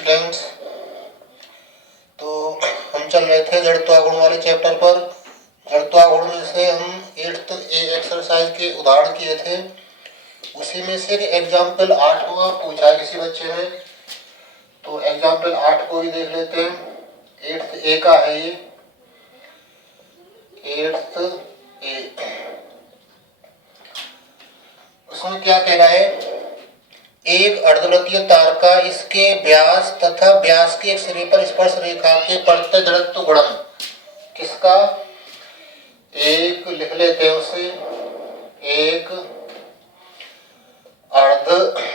Students. तो हम चल रहे थे जड़त्वागुण वाले चैप्टर पर। जड़त्वागुण में से हम 8th ए एक्सरसाइज के उदाहरण किए थे, उसी में से एग्जाम्पल 8वां पूछा है किसी बच्चे ने। तो एग्जाम्पल 8 को भी देख लेते हैं। 8th ए का है ये, 8th ए। उसमें क्या कह रहा है, एक अर्धवृत्तीय तार का इसके व्यास तथा व्यास के एक सिरे पर स्पर्श रेखा के पड़ते जड़त्व गुणन किसका, एक लिख लेते हैं उसे, एक अर्धवृत्तीय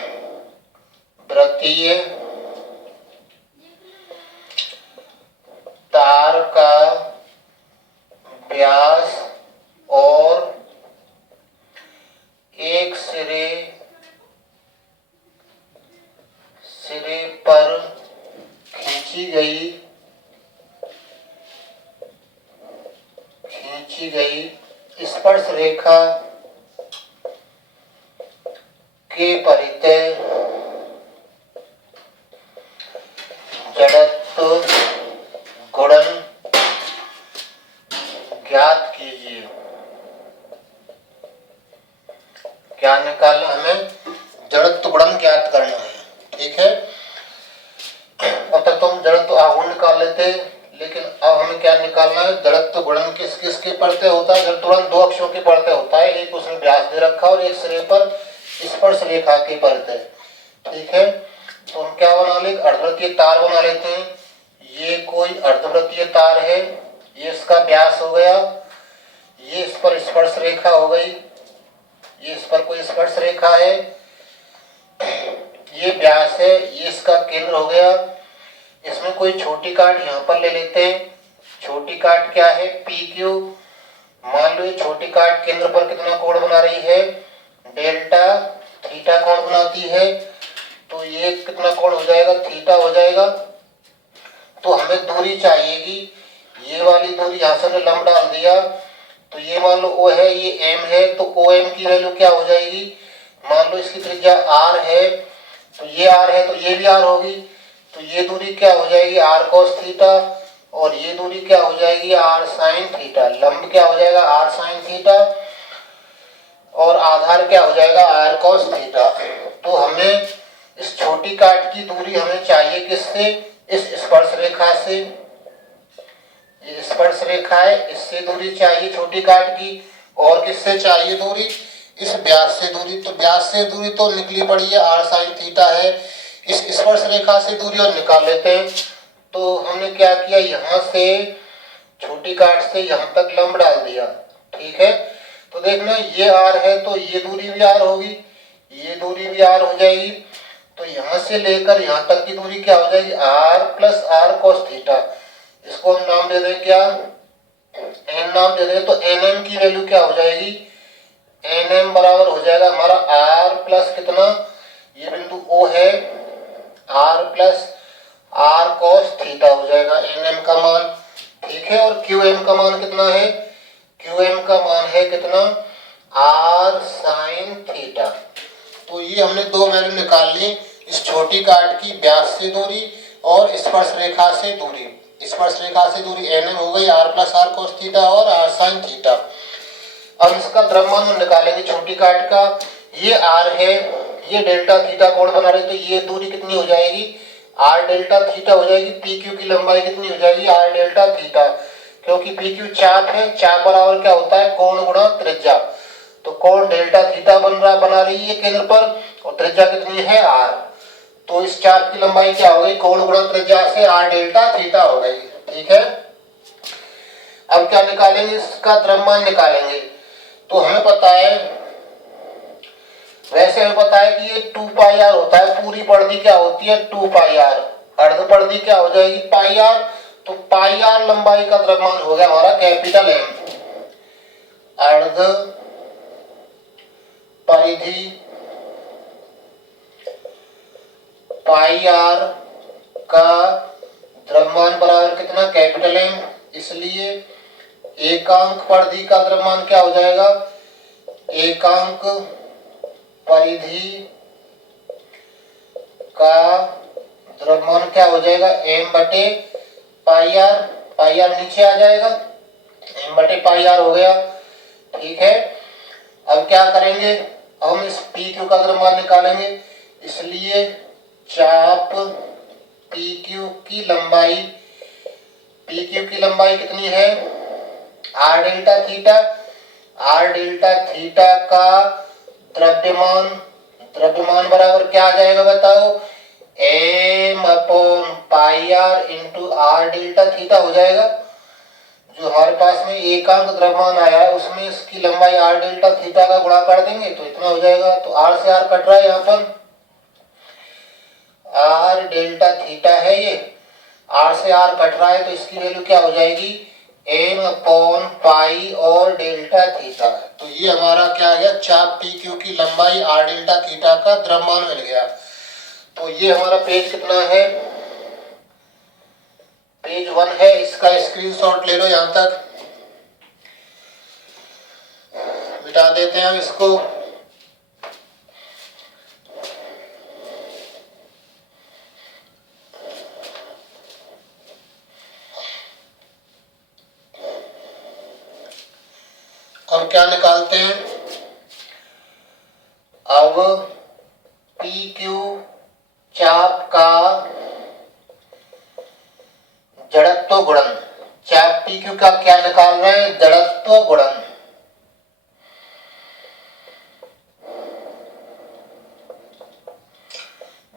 तार का व्यास और एक सिरे पर खींची गई स्पर्श रेखा के परितः जड़त्व गुणन ज्ञात कीजिए। क्या निकालना, हमें जड़त्व गुणन ज्ञात करना है। ठीक है, अब तक तो हम जड़त्व आघूर्ण निकाल लेते, लेकिन अब हमें क्या निकालना है, जड़त्व गुणन किस किस के पड़ते होता है। जड़त्व गुणन दो अक्षों के पड़ते होता है, एक उसने व्यास दे रखा और एक सिरे पर स्पर्श रेखा के पड़ते। ठीक है, तो हम क्या बना ले, अर्धवृत्तीय तार बना लेते हैं। ये कोई अर्धवृत्तीय तार है, ये इसका व्यास हो गया, ये इस पर स्पर्श रेखा हो गई, ये इस पर कोई स्पर्श रेखा है, ये व्यास है, ये इसका केंद्र हो गया। इसमें कोई छोटी काट यहाँ पर ले लेते हैं। छोटी काट क्या है, पी क्यू। मान लो ये छोटी काट केंद्र पर कितना कोण बना रही है, डेल्टा थीटा कोण बनाती है। तो ये कितना कोण हो जाएगा, थीटा हो जाएगा। तो हमें दूरी चाहिएगी, ये वाली दूरी यहाँ से लंब डाल दिया, तो ये मान लो ओ है, ये एम है, तो ओ एम की वैल्यू क्या हो जाएगी, मान लो इसकी त्रिज्या आर है, तो ये आर है, तो ये भी आर होगी। तो ये दूरी क्या हो जाएगी, आर कॉस थीटा, और ये दूरी क्या हो जाएगी, आर साइन थीटा। लंब क्या हो जाएगा, आर साइन थीटा, और आधार क्या हो जाएगा, आर कॉस थीटा। तो हमें इस छोटी काट की दूरी हमें चाहिए किससे, इस स्पर्श रेखा से। ये स्पर्श रेखा है, इससे दूरी चाहिए छोटी काट की, और किससे चाहिए दूरी, इस व्यास से दूरी। तो व्यास से दूरी तो निकली पड़ी है, आर साइन थीटा है। इस स्पर्श रेखा से दूरी और निकाल लेते हैं। तो हमने क्या किया, यहाँ से छोटी काट से यहाँ तक लंब डाल दिया। ठीक है, तो देखना ये आर है, तो ये दूरी भी आर होगी, ये दूरी भी आर हो जाएगी। तो यहाँ से लेकर यहाँ तक की दूरी क्या हो जाएगी, R plus R cos theta. इसको हम नाम दे दें क्या, एन नाम दे दें। तो एन एम की वैल्यू क्या हो जाएगी, एन एम बराबर हो जाएगा हमारा आर प्लस कितना, ये बिंदु ओ है, R plus R cos theta हो जाएगा एन एम का मान। ठीक है, और क्यू एम का मान कितना है, क्यू एम का मान है कितना, आर साइन थीटा। तो ये हमने दो वैल्यू निकाल ली, इस छोटी काट की व्यास से दूरी और स्पर्श रेखा से दूरी। स्पर्श रेखा से दूरी एन एम हो गई, R plus R cos theta और आर साइन थीटा। अब इसका द्रव्यमान हम निकालेंगे छोटी काट का। ये आर है, ये डेल्टा थीटा कोण बना रहे, तो ये दूरी कितनी हो जाएगी, आर डेल्टा थीटा हो जाएगी। पी क्यू की लंबाई कितनी हो जाएगी, आर डेल्टा थीटा, क्योंकि पी क्यू चाप है, चाप बराबर क्या होता है, कोण गुणा त्रिज्या। तो कोण डेल्टा थीटा बना रही है केंद्र पर, और त्रिज्या कितनी है, आर। तो इस चाप की लंबाई क्या हो गई, कोण गुणा त्रिज्या से आर डेल्टा थीटा हो गई। ठीक है, अब क्या निकालेंगे, इसका द्रव्यमान निकालेंगे। तो हमें पता है, वैसे हमें पता है कि ये 2 पाई आर होता है, पूरी परिधि क्या होती है 2 पाई आर, अर्ध परिधि क्या हो जाएगी पाई आर। तो पाई आर लंबाई का द्रव्यमान हो गया हमारा कैपिटल एम। अर्ध परिधि पाई आर का द्रव्यमान बराबर कितना, कैपिटल एम। इसलिए एकांक परिधि का द्रव्यमान क्या हो जाएगा, एकांक परिधि का द्रव्यमान क्या हो जाएगा, m बटे पाई आर, पाई आर नीचे आ जाएगा, m बटे पाई आर हो गया। ठीक है, अब क्या करेंगे, हम इस पी क्यू का द्रव्यमान निकालेंगे, इसलिए चाप पी क्यू की लंबाई, पी क्यू की लंबाई कितनी है, R delta theta, R delta theta का द्रव्यमान, द्रव्यमान बराबर क्या आ जाएगा बताओ, M upon pi R into R delta theta हो जाएगा। जो हमारे पास में एकांक द्रव्यमान आया है उसमें इसकी लंबाई आर डेल्टा थीटा का गुणा कर देंगे तो इतना हो जाएगा। तो आर से आर कट रहा है, यहाँ पर आर डेल्टा थीटा है, ये आर से आर कट रहा है तो इसकी वैल्यू क्या हो जाएगी, एम अपॉन पाई और डेल्टा थीटा। तो ये हमारा क्या आ गया, चाप पी क्यू की लंबाई आर डेल्टा थीटा का द्रव्यमान मिल गया। तो ये हमारा पेज कितना है, पेज 1 है, इसका स्क्रीनशॉट ले लो, यहां तक मिटा देते हैं हम इसको। अब क्या निकालते हैं, अब पी क्यू चाप का जड़त्व गुणन, चाप पी क्यू का क्या निकाल रहे हैं, जड़त्व गुणन।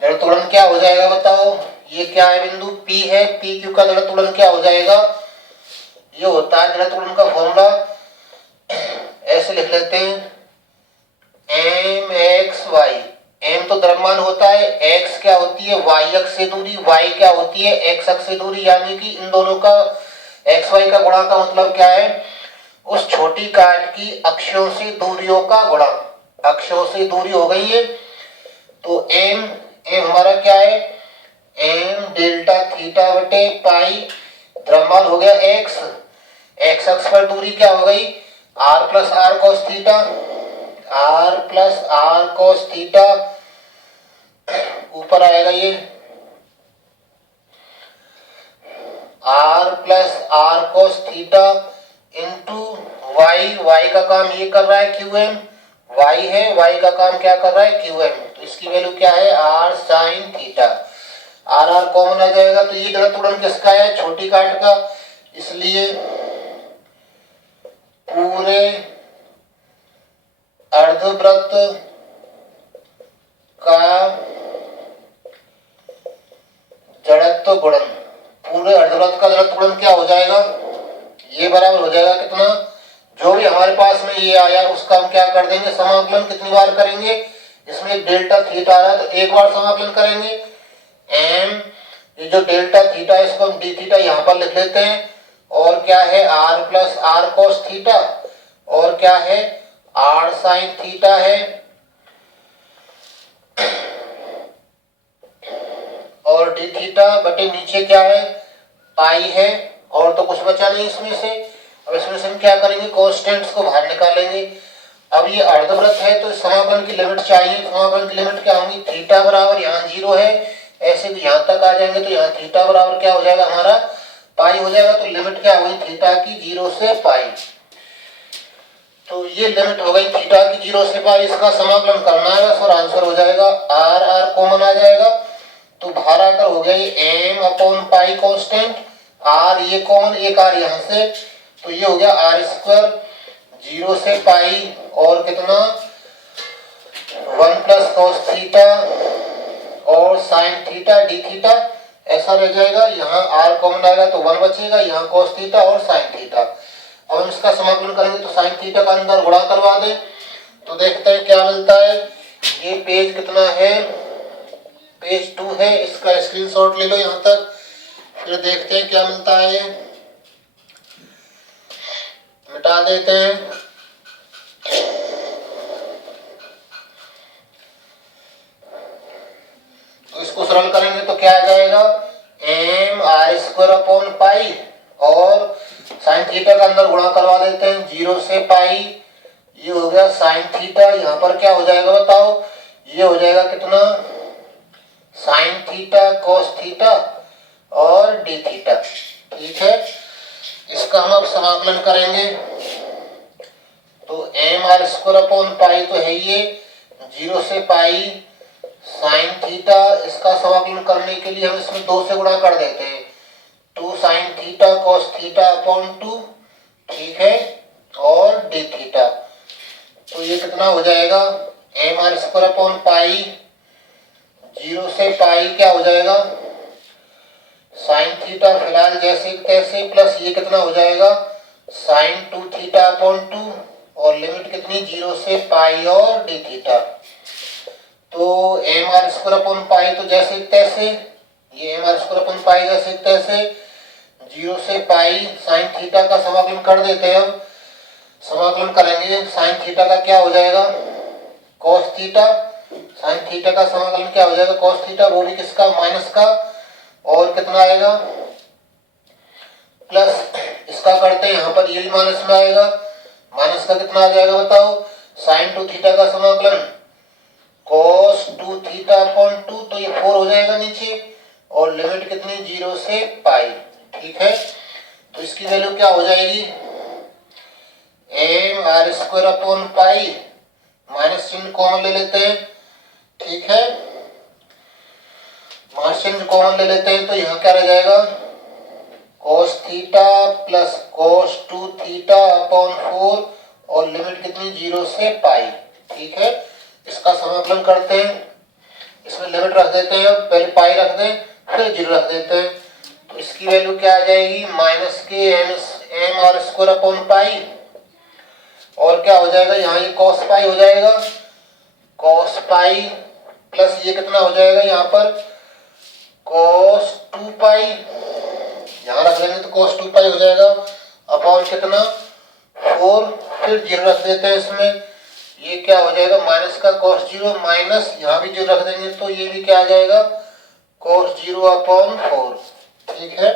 जड़त्व गुणन क्या हो जाएगा बताओ, ये क्या है बिंदु P है, पी क्यू का जड़त्व गुणन क्या हो जाएगा, ये होता है जड़त्व गुणन का फॉर्मूला, ऐसे लिख लेते हैं, एम एक्स वाई, एम तो द्रव्यमान होता है, एक्स क्या होती है वाई अक्ष से दूरी, वाई क्या होती है एक्स अक्ष से दूरी, यानी कि इन दोनों का एक्स वाई का गुणा का मतलब क्या है, उस छोटी काट की अक्षों से दूरियों का गुणा, अक्षों से दूरी हो गई है। तो एम, एम हमारा क्या है, एम डेल्टा थीटा बटे पाई, द्रव्यमान हो गया एक्स, एक्स अक्ष पर दूरी क्या हो गई, R plus R cos theta, R plus R cos theta, ऊपर आएगा ये R plus R cos theta into Y, Y का काम ये कर रहा है क्यू एम, वाई है, वाई का काम क्या कर रहा है क्यू एम, तो इसकी वैल्यू क्या है R sine theta, R R common आ जाएगा। तो ये जड़त्व गुणन किसका है, छोटी काट का, इसलिए पूरे अर्धवृत्त का जड़त्व गुणन, पूरे अर्धवृत्त का जड़त्व गुणन क्या हो जाएगा, ये बराबर हो जाएगा कितना, जो भी हमारे पास में ये आया उसका हम क्या कर देंगे समाकलन, कितनी बार करेंगे, इसमें डेल्टा थीटा आ रहा है तो एक बार समाकलन करेंगे, एम ये जो डेल्टा थीटा है इसको हम डी थीटा यहाँ पर लिख लेते हैं, और क्या है R plus R cos theta, और क्या है आर साइन थीटा है, और डी थीटा बटे नीचे क्या है पाई है, और तो कुछ बचा नहीं इसमें से। अब इसमें से हम क्या करेंगे, कांस्टेंट्स को बाहर निकालेंगे। अब ये अर्धवृत्त है तो समाकलन की लिमिट चाहिए, समाकलन की लिमिट क्या होगी, थीटा बराबर यहाँ 0 है, ऐसे भी यहाँ तक आ जाएंगे तो यहाँ थीटा बराबर क्या हो जाएगा हमारा पाई हो जाएगा। तो लिमिट क्या होगी थीटा की 0 से पाई, तो ये लिमिट हो गई थीटा की 0 से पाई, इसका समाकलन करना है और आंसर हो जाएगा आर आर कॉमन आ जाएगा, तो बाहर आकर हो गया ये M upon pi constant, R ये कॉमन, एक आर यहाँ से, तो ये हो गया आर स्क्वायर 0 से पाई और कितना 1 प्लस कॉस थीटा और साइन थीटा डी थीटा, ऐसा रह जाएगा। यहाँ आर कॉमन आएगा तो 1 बचेगा, यहाँ कॉस थीटा और साइन थीटा। अब हम इसका समाकलन करेंगे तो साइन थीटा का अंदर गुणा करवा दें तो देखते हैं क्या मिलता है। ये पेज कितना है, पेज 2 है, इसका स्क्रीनशॉट ले लो यहाँ तक, फिर देखते हैं क्या मिलता है। ये मिटा देते हैं, तो इसको सरल करेंगे तो क्या आ जाएगा M R square upon pi और साइन थीटा का अंदर गुणा करवा देते हैं 0 से पाई, ये हो गया साइन थीटा, यहाँ पर क्या हो जाएगा बताओ, ये हो जाएगा कितना साइन थीटा, कॉस थीटा और डी थीटा। ठीक है, इसका हम अब समाकलन करेंगे। तो M R square upon pi तो है ये 0 से पाई साइन थीटा। इसका समाकलन करने के लिए हम इसमें 2 से गुणा कर देते हैं, 2 sign theta cos theta upon 2। ठीक है, और डी थीटा। तो ये कितना हो जाएगा, M R square upon pi 0 से पाई क्या हो जाएगा, साइन थीटा फिलहाल जैसे तैसे, प्लस ये कितना हो जाएगा साइन 2 थीटा अपॉन 2, और लिमिट कितनी 0 से पाई और डी थीटा। तो M R square upon pi तो जैसे तैसे, ये M R square upon pi जैसे तैसे 0 से पाई साइन थीटा का समाकलन कर देते हैं। अब समाकलन करेंगे, साइन थीटा का क्या हो जाएगा कॉस थीटा, साइन थीटा का समाकलन क्या हो जाएगा कॉस थीटा, वो भी किसका माइनस का, और कितना आएगा प्लस। इसका करते हैं यहाँ पर, ये भी माइनस में आएगा, माइनस का कितना आ जाएगा बताओ, साइन 2 थीटा का समाकलन cos 2 थीटा अपॉन 2, तो ये 4 हो जाएगा नीचे, और लिमिट कितनी 0 से पाई। ठीक है, तो इसकी वैल्यू क्या हो जाएगी, M R square upon pi, minus चिन्ह कॉमन ले लेते हैं। ठीक है, माइनस चिन्ह कॉमन ले लेते हैं, तो यहाँ क्या रह जाएगा cos theta plus cos 2 theta upon 4, और लिमिट कितनी 0 से पाई। ठीक है, इसका समाकलन करते हैं, इसमें लिमिट रख देते हैं, पहले पाई रख दें फिर 0 रख देते हैं। तो इसकी वैल्यू क्या आ जाएगी, minus K M R square upon pi, और क्या हो जाएगा यहाँ ये cos पाई हो जाएगा, cos पाई प्लस ये कितना हो जाएगा यहाँ पर cos 2 पाई, यहाँ रख लेंगे तो cos 2 पाई हो जाएगा, अपॉन कितना 4, फिर 0 रख देते हैं इसमें, ये क्या हो जाएगा माइनस का cos 0, माइनस यहाँ भी 0 रख देंगे तो ये भी क्या आ जाएगा cos 0 अपॉन 4। ठीक है,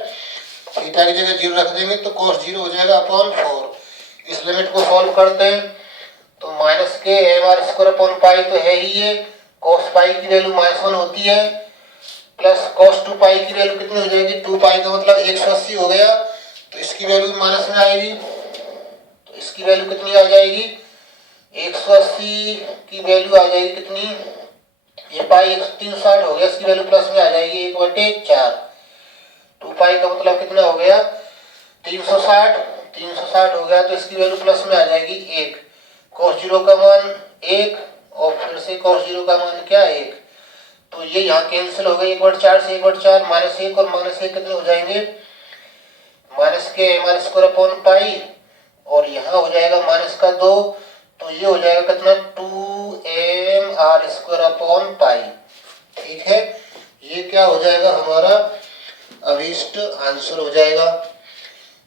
थीटा की जगह 0 रख देंगे तो cos 0 हो जाएगा अपॉन 4। इस लिमिट को सॉल्व करते हैं, तो minus K M R square upon pi तो है ही ये, cos पाई की वैल्यू -1 होती है, प्लस cos 2 पाई की वैल्यू कितनी हो जाएगी, 2 पाई का मतलब 180 हो गया, तो इसकी वैल्यू माइनस में आएगी, तो इसकी वैल्यू कितनी आ जाएगी 180 की वैल्यू आ जाएगी कितनी, ये पाई 360 हो गया, इसकी वैल्यू प्लस में आ जाएगी 1/4। 2 पाई का मतलब कितना हो गया 360 हो गया, तो इसकी वैल्यू प्लस में आ जाएगी 1। cos 0 का मान 1, और फिर से cos 0 का मान क्या 1, तो ये यहाँ कैंसिल हो गया 1/4 से 1/4, -1 और -1 कितने हो जाएंगे, minus K M R square upon pi, और यहाँ हो जाएगा माइनस का 2, तो ये हो जाएगा कितना 2m आर स्क्वायर अपॉन पाई। ठीक है, ये क्या हो जाएगा हमारा अभीष्ट आंसर हो जाएगा।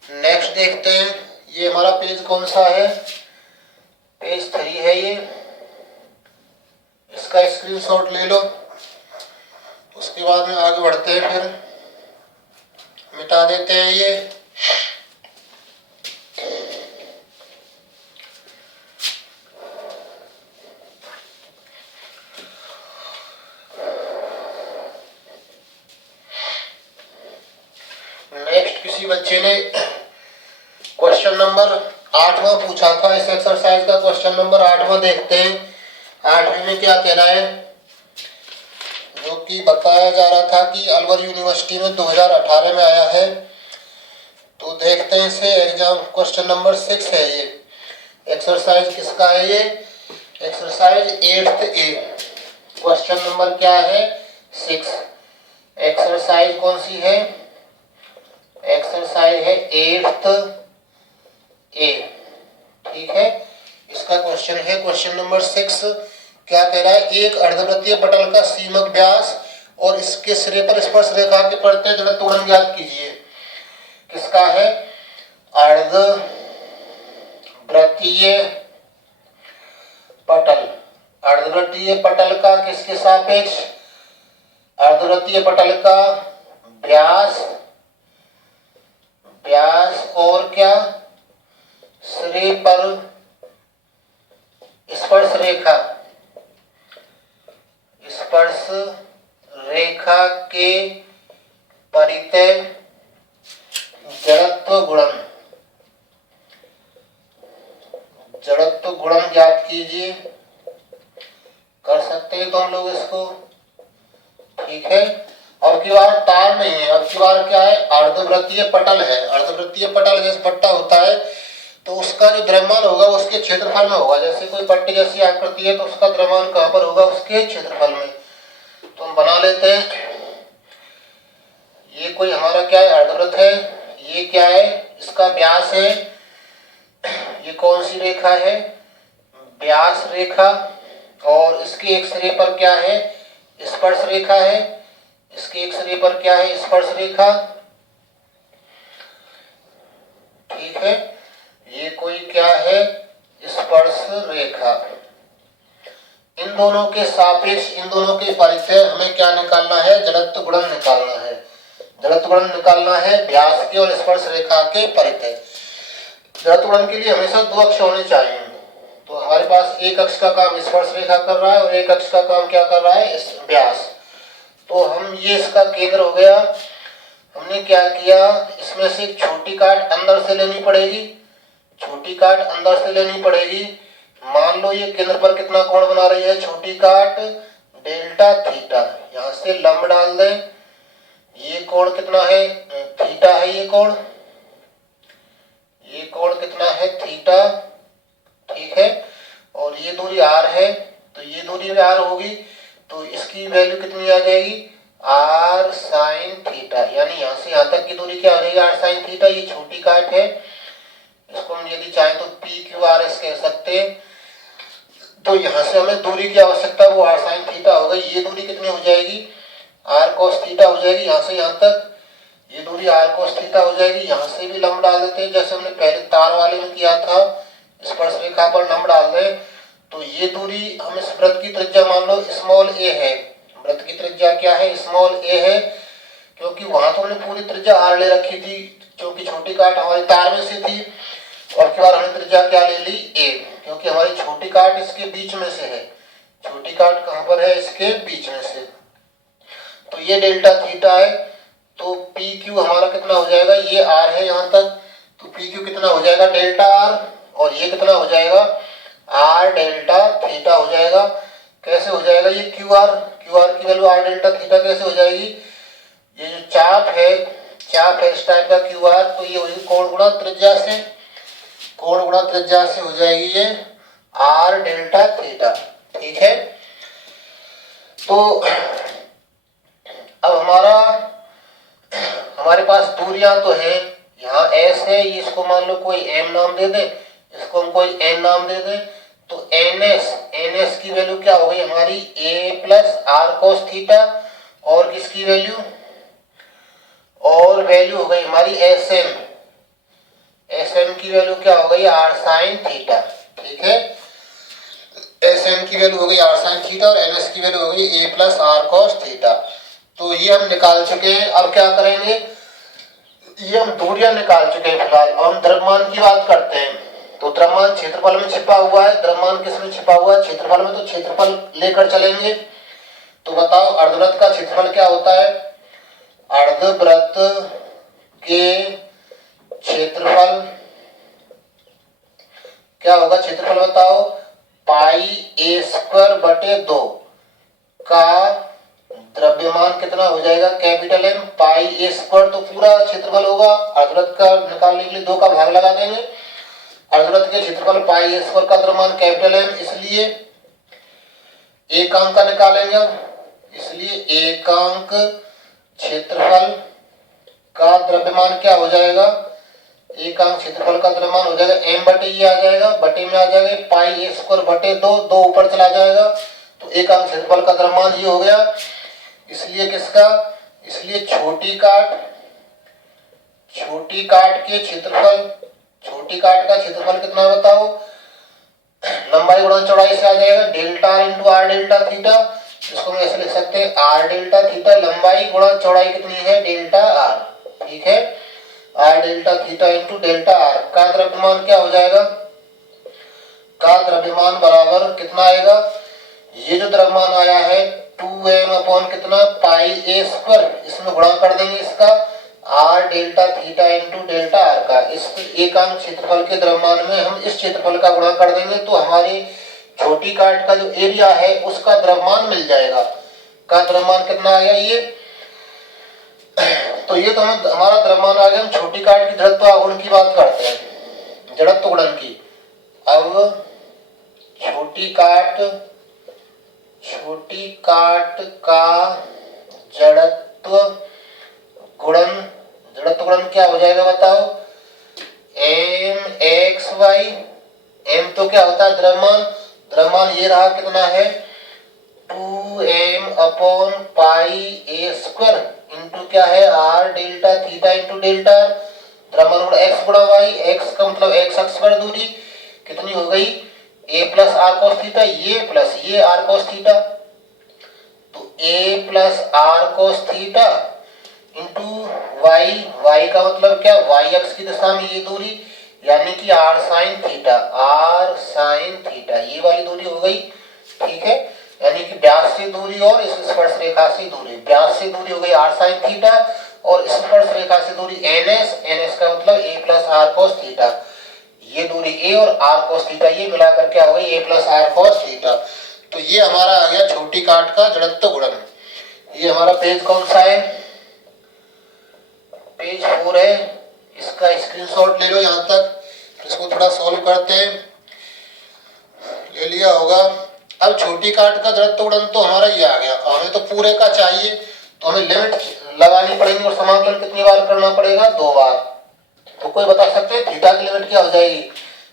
नेक्स्ट देखते हैं, ये हमारा पेज कौन सा है, पेज 3 है ये, इसका स्क्रीनशॉट ले लो, उसके बाद में आगे बढ़ते हैं, फिर मिटा देते हैं ये। नेक्स्ट किसी बच्चे ने क्वेश्चन नंबर 8वां पूछा था, इस एक्सरसाइज का क्वेश्चन नंबर 8वां देखते हैं। 8वें में क्या कह रहा है, जो कि बताया जा रहा था कि अलवर यूनिवर्सिटी में 2018 में आया है। तो देखते हैं इसे, एग्जाम क्वेश्चन नंबर 6 है ये, एक्सरसाइज किसका है ये, एक्सरसाइज 8th ए, क्वेश्चन नंबर क्या है 6। एक्सरसाइज कौन सी है, एक्सरसाइज है 8th ए। ठीक है, इसका क्वेश्चन है क्वेश्चन नंबर 6। क्या कह रहा है, एक अर्धवृत्तीय पटल का सीमक व्यास और इसके सिरे पर स्पर्श रेखा के पड़ते जड़ त्वरण ज्ञात कीजिए। किसका है, अर्धवृत्तीय पटल, अर्धवृत्तीय पटल का किसके सापेक्ष, अर्धवृत्तीय पटल का व्यास और क्या सिरे पर स्पर्श रेखा रेखा के परितः जड़त्व गुणन ज्ञात कीजिए। कर सकते हैं तो हम लोग इसको, ठीक है। अब की बार तार नहीं है, अब की बार क्या है, अर्धवृत्तीय पटल है। अर्धवृत्तीय पटल जैसे पट्टा होता है तो उसका जो द्रव्यमान होगा उसके क्षेत्रफल में होगा। जैसे कोई पट्टे जैसी आकृति है तो उसका द्रव्यमान कहाँ पर होगा, उसके क्षेत्रफल में। तो हम बना लेते हैं, ये कोई हमारा क्या है, अर्धवृत्त है। ये क्या है, इसका व्यास है। ये कौन सी रेखा है, व्यास रेखा। और इसके एक सिरे पर क्या है, स्पर्श रेखा है। इसके एक सिरे पर क्या है, स्पर्श रेखा, ठीक है। ये कोई क्या है, स्पर्श रेखा। इन दोनों के सापेक्ष, इन दोनों के परितः हमें क्या निकालना है, जड़त्व गुणन निकालना है। जड़त्व गुणन निकालना है व्यास के और स्पर्श रेखा के परितः। जड़त्व गुणन के लिए हमेशा दो अक्ष होने चाहिए। तो हमारे पास एक अक्ष का काम स्पर्श रेखा कर रहा है और एक अक्ष का काम क्या कर रहा है, व्यास। तो हम, ये इसका केंद्र हो गया। हमने क्या किया, इसमें से एक छोटी काट अंदर से लेनी पड़ेगी, छोटी काट अंदर से लेनी पड़ेगी। मान लो ये केंद्र पर कितना कोण बना रही है, छोटी काट डेल्टा थीटा। यहाँ से लंब डाल दें, ये कोण कितना है, थीटा है। ये कोण कितना है, थीटा, ठीक है। और ये दूरी r है, तो ये दूरी भी r होगी। तो इसकी वैल्यू कितनी आ जाएगी, r sin थीटा। यानी यहाँ से यहाँ तक की दूरी क्या हो जाएगी, r sin थीटा। ये छोटी काट है, इसको हम यदि चाहें तो PQRS कह सकते हैं। तो यहाँ से हमें दूरी की आवश्यकता, वो r sin थीटा हो गई। ये दूरी कितनी हो जाएगी, r cos थीटा हो जाएगी। यहाँ से यहाँ तक ये दूरी r cos थीटा हो जाएगी। यहाँ से भी लंब डाल देते हैं, जैसे हमने पहले तार वाले में किया था, स्पर्श रेखा पर लंब डाल दें। तो ये दूरी, हम इस वृत्त की त्रिज्या मान लो स्मॉल a है। वृत्त की त्रिज्या क्या है, स्मॉल a है, क्योंकि वहां तो हमने पूरी त्रिज्या r ले रखी थी, क्योंकि छोटी काट हमारी तार में से थी। और के बाद हमने त्रिज्या क्या ले ली, a, क्योंकि हमारी छोटी काट इसके बीच में से है। छोटी काट कहाँ पर है, इसके बीच में से। तो ये डेल्टा थीटा है। तो PQ हमारा कितना हो जाएगा, ये r है यहाँ तक, तो PQ कितना हो जाएगा, डेल्टा r। और ये कितना हो जाएगा, r डेल्टा थीटा हो जाएगा। कैसे हो जाएगा, ये QR की वैल्यू r डेल्टा थीटा कैसे हो जाएगी, ये जो चाप है इस टाइप का QR, तो ये होगी कोण गुणा त्रिज्या से, कोण गुणा त्रिज्या से हो जाएगी ये r डेल्टा थीटा, ठीक है। तो अब हमारे पास दूरियां तो है, यहाँ S है, इसको मान लो कोई M नाम दे दे, इसको हम कोई N नाम दे दे। तो NS की वैल्यू क्या हो गई हमारी, A plus r cos theta. और किसकी वैल्यू, और वैल्यू हो गई हमारी SM की वैल्यू क्या हो गई, r sin थीटा, ठीक है। SM की वैल्यू हो गई r sin थीटा और NS की वैल्यू हो गई A plus r cos theta. तो ये हम निकाल चुके हैं। अब क्या करेंगे, ये हम दूरियां निकाल चुके हैं फिलहाल। अब हम द्रव्यमान की बात करते हैं। तो द्रव्यमान क्षेत्रफल में छिपा हुआ है। द्रव्यमान किस में छिपा हुआ है, क्षेत्रफल में। तो क्षेत्रफल लेकर चलेंगे। तो बताओ अर्धवृत्त का क्षेत्रफल क्या होता है, अर्धवृत्त के क्षेत्रफल क्या होगा, क्षेत्रफल बताओ, पाई a स्क्वायर बटे 2 का द्रव्यमान कितना हो जाएगा, capital M, pi a square तो पूरा क्षेत्रफल होगा। अर्धवृत्त का निकालने के लिए 2 का भाग लगा देंगे। अर्धवृत्त के क्षेत्रफल पाई a स्क्वायर का द्रव्यमान कैपिटल M, इसलिए एकांक का निकालेंगे। इसलिए एकांक क्षेत्रफल का द्रव्यमान क्या हो जाएगा, एकांक क्षेत्रफल का द्रव्यमान हो जाएगा M बटे ये आ जाएगा, बटे में आ जाएगा पाई a स्क्वायर बटे 2 ऊपर चला जाएगा। तो एकांक क्षेत्रफल का द्रव्यमान ये हो गया। इसलिए किसका, इसलिए छोटी काट के क्षेत्रफल, छोटी काट का क्षेत्रफल कितना बताओ, लंबाई गुणा चौड़ाई से आ जाएगा, delta r into r delta theta. इसको हम ऐसे लिख सकते हैं, r डेल्टा थीटा लंबाई गुणा चौड़ाई कितनी है, डेल्टा r, ठीक है। r delta theta into delta r का द्रव्यमान क्या हो जाएगा, का द्रव्यमान बराबर कितना आएगा, ये जो द्रव्यमान आया है 2m अपॉन कितना पाई ए स्क्वायर, इसमें गुणा कर देंगे इसका are delta theta into delta R का, इस एकांक क्षेत्रफल के द्रव्यमान में हम इस क्षेत्रफल का गुणा कर देंगे तो हमारे छोटी काट का जो एरिया है उसका द्रव्यमान मिल जाएगा। का द्रव्यमान कितना आ गया ये, तो ये तो हमारा द्रव्यमान आ गया। हम छोटी काट की जड़त्व आघूर्ण की बात करते हैं, जड़त्व गुणन की। अब छोटी काट का जड़त्व गुणन क्या हो जाएगा बताओ, एम एक्स वाई, एम तो क्या होता है द्रव्यमान ये रहा कितना है 2m अपॉन पाई ए स्क्वायर इंटू क्या है R delta theta into delta R, द्रव्यमान गुणा एक्स गुणा वाई, एक्स का मतलब एक्स अक्ष पर दूरी कितनी हो गई a plus R cos theta, ये प्लस ये आर कोस थीटा, तो a plus R cos theta into Y, Y का मतलब क्या वाई अक्ष की दिशा में ये दूरी यानी कि आर साइन थीटा, ये वाली दूरी हो गई। ठीक है, यानी कि व्यास से दूरी और इस स्पर्श रेखा से दूरी, व्यास से दूरी हो गई आर साइन थीटा और स्पर्श रेखा से दूरी एनएस का मतलब a plus R cos theta, ये दूरी a और आर कोस थीटा, ये मिलाकर क्या हो गई a plus R cos theta. तो ये हमारा आ गया छोटी काट का जड़त्व गुणन। ये हमारा पेज कौन सा है, पेज 4 है, इसका स्क्रीनशॉट ले लो यहाँ तक, इसको थोड़ा सॉल्व करते हैं, ले लिया होगा। अब छोटी काट का जड़त्व गुणन तो हमारा ये आ गया, हमें तो पूरे का चाहिए तो हमें लिमिट लगानी पड़ेगी और समाकलन कितनी बार करना पड़ेगा 2 बार। तो कोई बता सकते हैं थीटा की लिमिट क्या हो जाएगी,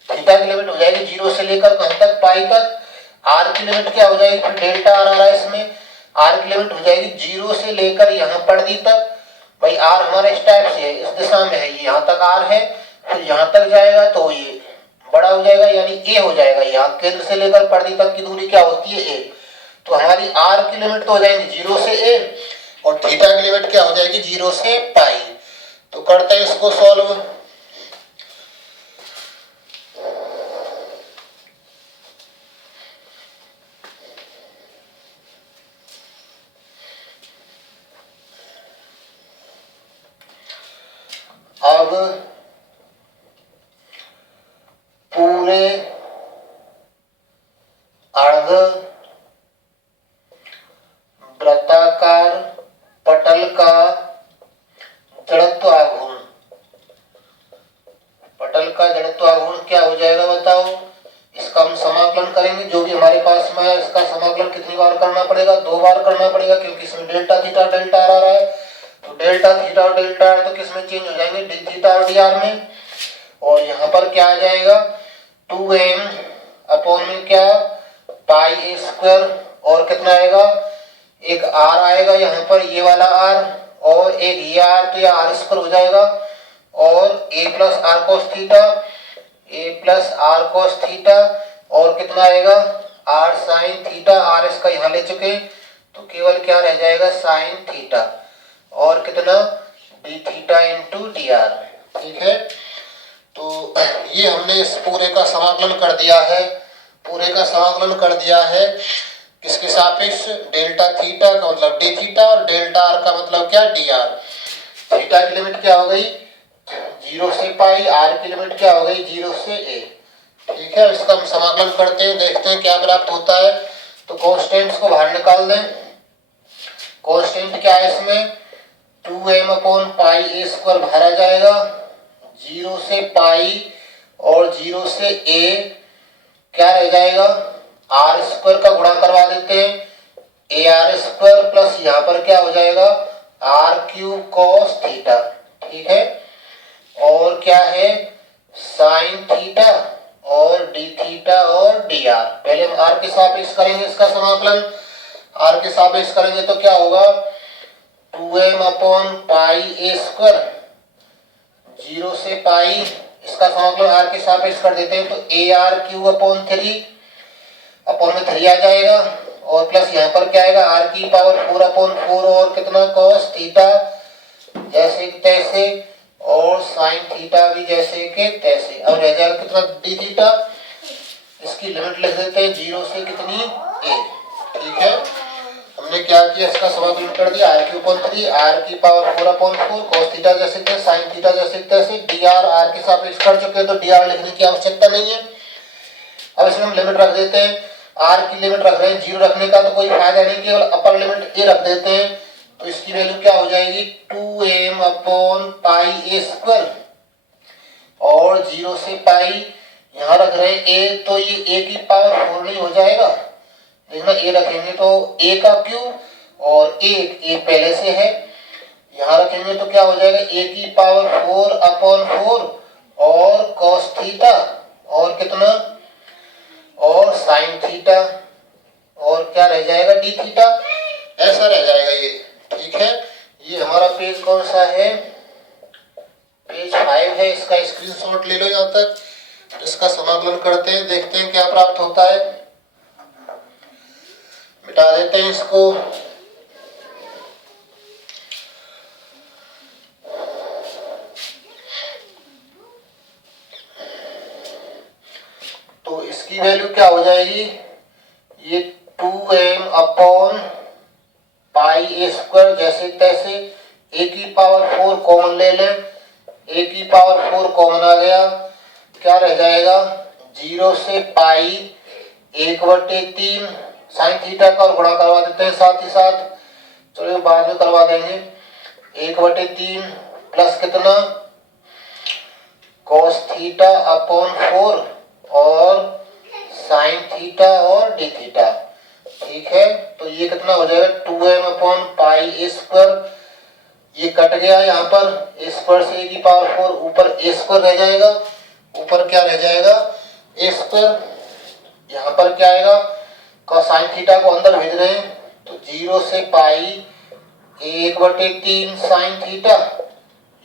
थीटा की लिमिट हो जाएगी 0 से लेकर कहां तक पाई तक, आर की लिमिट क्या हो जाएगी फिर डेल्टा आर आ रहा है इसमें, आर की लिमिट हो जाएगी 0 से लेकर यहाँ पर दी तक, भाई आर हमारा इस टाइप से है, इस दिशा में है, ये यहाँ तक आर है, फिर यहाँ तक जाएगा तो ये बड़ा हो जाएगा यानी ए हो जाएगा, यहाँ केंद्र से लेकर परिधि तक की दूरी क्या होती है ए, तो हमारी आर की लिमिट तो हो जाएगी 0 से ए और थीटा की लिमिट क्या हो जाएगी 0 से पाई। तो करते हैं इसको सॉल्व। अब पूरे अर्ध वृत्ताकार पटल का जड़त्व आघूर्ण, पटल का जड़त्व आघूर्ण क्या हो जाएगा बताओ, इसका हम समाकलन करेंगे, जो भी हमारे पास में है इसका समाकलन कितनी बार करना पड़ेगा 2 बार करना पड़ेगा, क्योंकि इसमें डेल्टा थीटा डेल्टा आर आ रहा है, तो डेल्टा थीटा और डेल्टा आर तो किसमें चेंज हो जाएंगे डी थीटा और डी आर में, और यहाँ पर क्या आ जाएगा 2m अपॉन में क्या पाई ए स्क्वायर और कितना आएगा एक r आएगा यहाँ पर ये वाला r और एक ये r, तो ये r स्क्वायर हो जाएगा और a plus R cos theta और कितना आएगा r साइन थीटा, r इसका यहाँ ले चुके तो केवल क्या रह जाएगा साइन थीटा और कितना D theta into D R. ठीक है, तो ये हमने इस पूरे का समाकलन कर दिया है, पूरे का समाकलन कर दिया है किसके सापेक्ष डेल्टा थीटा का मतलब डी थीटा और डेल्टा आर का मतलब क्या डी आर। थीटा की लिमिट क्या हो गई 0 से पाई, आर की लिमिट क्या हो गई 0 से ए। ठीक है, इसका हम समाकलन करते हैं, देखते हैं क्या प्राप्त होता है। तो कांस्टेंट्स को बाहर निकाल दें, कांस्टेंट क्या है इसमें 2m अपॉन पाई ए स्क्वायर बाहर आ जाएगा, 0 से पाई और 0 से a क्या रह जाएगा आर स्क्वायर का गुणा करवा देते हैं, ए आर स्क्वायर प्लस यहाँ पर क्या हो जाएगा आर क्यूब कॉस थीटा। ठीक है, और क्या है साइन थीटा और डी थीटा और डी आर। पहले हम आर के सापेक्ष करेंगे इसका समाकलन, आर के सापेक्ष करेंगे तो क्या होगा 2m अपॉन पाई ए स्क्वायर 0 से पाई, इसका समाकलन आर के सापेक्ष कर देते हैं तो A R cube upon 3 upon में 3 आ जाएगा और प्लस यहाँ पर क्या आएगा आर की पावर 4 अपॉन 4 और कितना कॉस थीटा जैसे कि तैसे और साइन थीटा भी जैसे के तैसे। अब रह जाएगा कितना डी थीटा, इसकी लिमिट लिख देते हैं 0 से कितनी a। ठीक है, हमने क्या किया, इसका समाकलन कर दिया r³ r⁴ cos थीटा जैसे थे sin थीटा जैसे तैसे dr r के सापेक्ष कर चुके हैं, तो dr लिखने की आवश्यकता नहीं है। अब इसमें हम लिमिट रख देते हैं, r की लिमिट रख रहे हैं, 0 रखने का तो कोई फायदा नहीं, केवल अपर लिमिट a रख देते हैं। तो इसकी वैल्यू क्या हो जाएगी 2m/πa² और 0 से पाई यहाँ रख रहे हैं a, तो ये a⁴ नहीं हो जाएगा। देखना a रखेंगे तो a का क्यूब और a पहले से है, यहाँ रखेंगे तो क्या हो जाएगा a⁴/4 और cos थीटा और कितना और sin थीटा और क्या रह जाएगा d थीटा, ऐसा रह जाएगा ये। ठीक है, ये हमारा पेज कौन सा है, पेज 5 है। इसका स्क्रीनशॉट ले लो यहाँ तक। इसका समाकलन करते हैं, देखते हैं क्या प्राप्त होता है। मिटा देते हैं इसको। तो इसकी वैल्यू क्या हो जाएगी, ये 2m/πa² जैसे तैसे a⁴ कॉमन ले लें, a⁴ कॉमन आ गया, क्या रह जाएगा 0 से पाई 1/3 sin थीटा का और गुणा करवा देते हैं साथ ही साथ, चलो बाद में करवा देंगे। 1/3 प्लस कितना cos θ/4 और sin थीटा और d थीटा। ठीक है, तो ये कितना हो जाएगा 2m/πa², ये कट गया यहाँ पर, a² से a⁴ ऊपर a² रह जाएगा, ऊपर क्या रह जाएगा a², यहाँ पर क्या आएगा sin थीटा को अंदर भेज रहे हैं तो 0 से पाई 1/3 sin थीटा,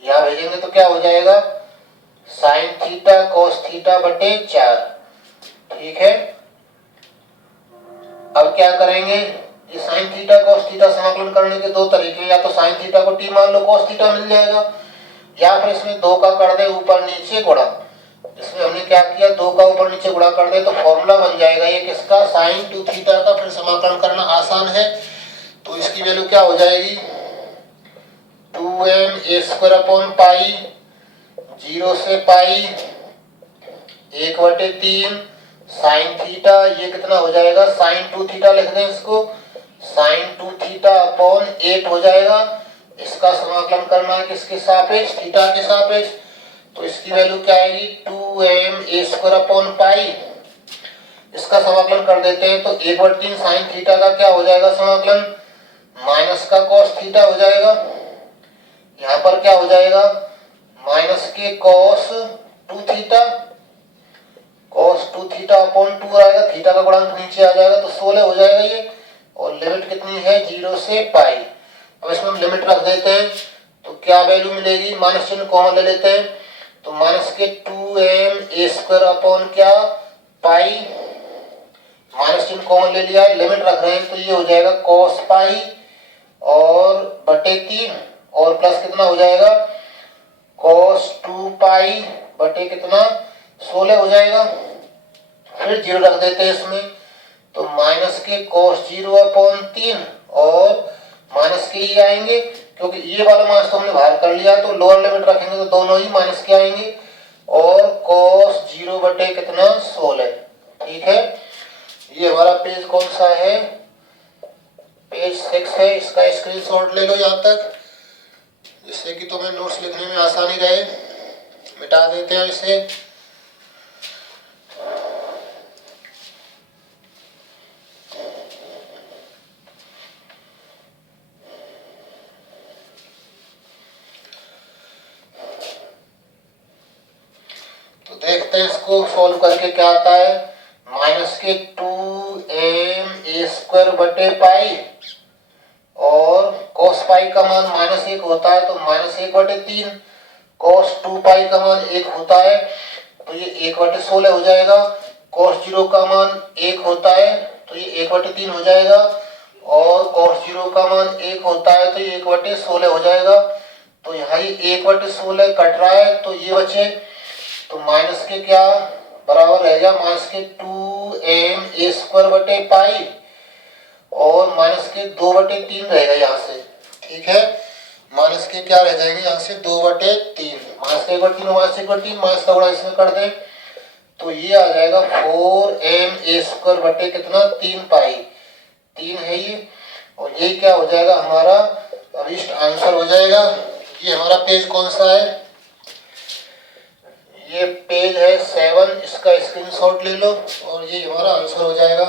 यहाँ भेजेंगे तो क्या हो जाएगा sin थीटा cos θ/4। ठीक है, अब क्या करेंगे, ये sin थीटा cos थीटा समाकलन करने के दो तरीके, या तो sin थीटा को t मान लो cos थीटा मिल जाएगा, या फिर इसमें 2 का कर दे ऊपर नीचे गुणा। इसमें हमने क्या किया, 2 का ऊपर नीचे गुणा कर दे तो फॉर्मूला बन जाएगा ये किसका, sin 2 थीटा का। फिर समाकलन करना आसान है, तो इसकी वैल्यू क्या हो जाएगी 2ma²/π 0 से पाई 1/3 sin थीटा, ये कितना हो जाएगा sin 2 थीटा लिख दें इसको, sin 2 θ/8 हो जाएगा। इसका समाकलन करना है किसके सापेक्ष, थीटा के सापेक्ष, तो इसकी वैल्यू क्या आएगी 2ma²/π। इसका समाकलन कर देते हैं तो 1/3 sin थीटा का क्या हो जाएगा समाकलन, माइनस का cos थीटा हो जाएगा, यहाँ पर क्या हो जाएगा माइनस के cos 2 थीटा, cos 2 θ/2 आएगा, थीटा का गुणांक नीचे आ जाएगा तो 16 हो जाएगा ये, और लिमिट कितनी है 0 से पाई। अब इसमें हम लिमिट रख देते हैं तो क्या वैल्यू मिलेगी, माइनस चिन्ह कॉमन ले लेते हैं तो माइनस के 2ma² क्या पाई, माइनस चिन्ह कॉमन ले लिया है, लिमिट रख रहे हैं तो ये हो जाएगा cos पाई और बटे 3 और प्लस कितना हो जाएगा cos 2 पाई बटे कितना 16 हो जाएगा। फिर 0 रख देते हैं इसमें तो माइनस के cos 0/3 और माइनस के ही आएंगे, क्योंकि ये वाला माइनस तो हमने बाहर कर लिया, तो लोअर लिमिट रखेंगे तो दोनों ही माइनस के आएंगे, और cos 0 बटे कितना 16। ठीक है, ये हमारा पेज कौन सा है, पेज 6 है। इसका स्क्रीनशॉट ले लो यहाँ तक, जिससे कि तुम्हें नोट्स लिखने में आसानी रहे। मिटा देते हैं इसे। तो देखते हैं इसको सॉल्व करके क्या आता है, माइनस के 2ma² बटे पाई और cos पाई का मान -1 होता है तो -1/3, cos 2 पाई का मान 1 होता है तो ये 1/16 हो जाएगा, cos 0 का मान 1 होता है तो ये 1/3 हो जाएगा, और cos 0 का मान 1 होता है तो ये 1/16 हो जाएगा। तो यहाँ ये 1/16 कट रहा है तो ये बचे, तो माइनस के क्या बराबर रहेगा, माइनस के 2ma² बटे पाई और माइनस के 2/3 रहेगा यहाँ से, ठीक है। माइनस के क्या रह जाएंगे यहाँ से 2/3, माइनस का 1/3 माइनस 1/3, माइनस का गुणा इसमें कर दें तो ये आ जाएगा 4ma² बटे कितना 3 पाई, 3 है ये, और ये क्या हो जाएगा हमारा अभिष्ट आंसर हो जाएगा। ये हमारा पेज कौन सा है, ये पेज है 7, इसका स्क्रीनशॉट ले लो और ये हमारा आंसर हो जाएगा।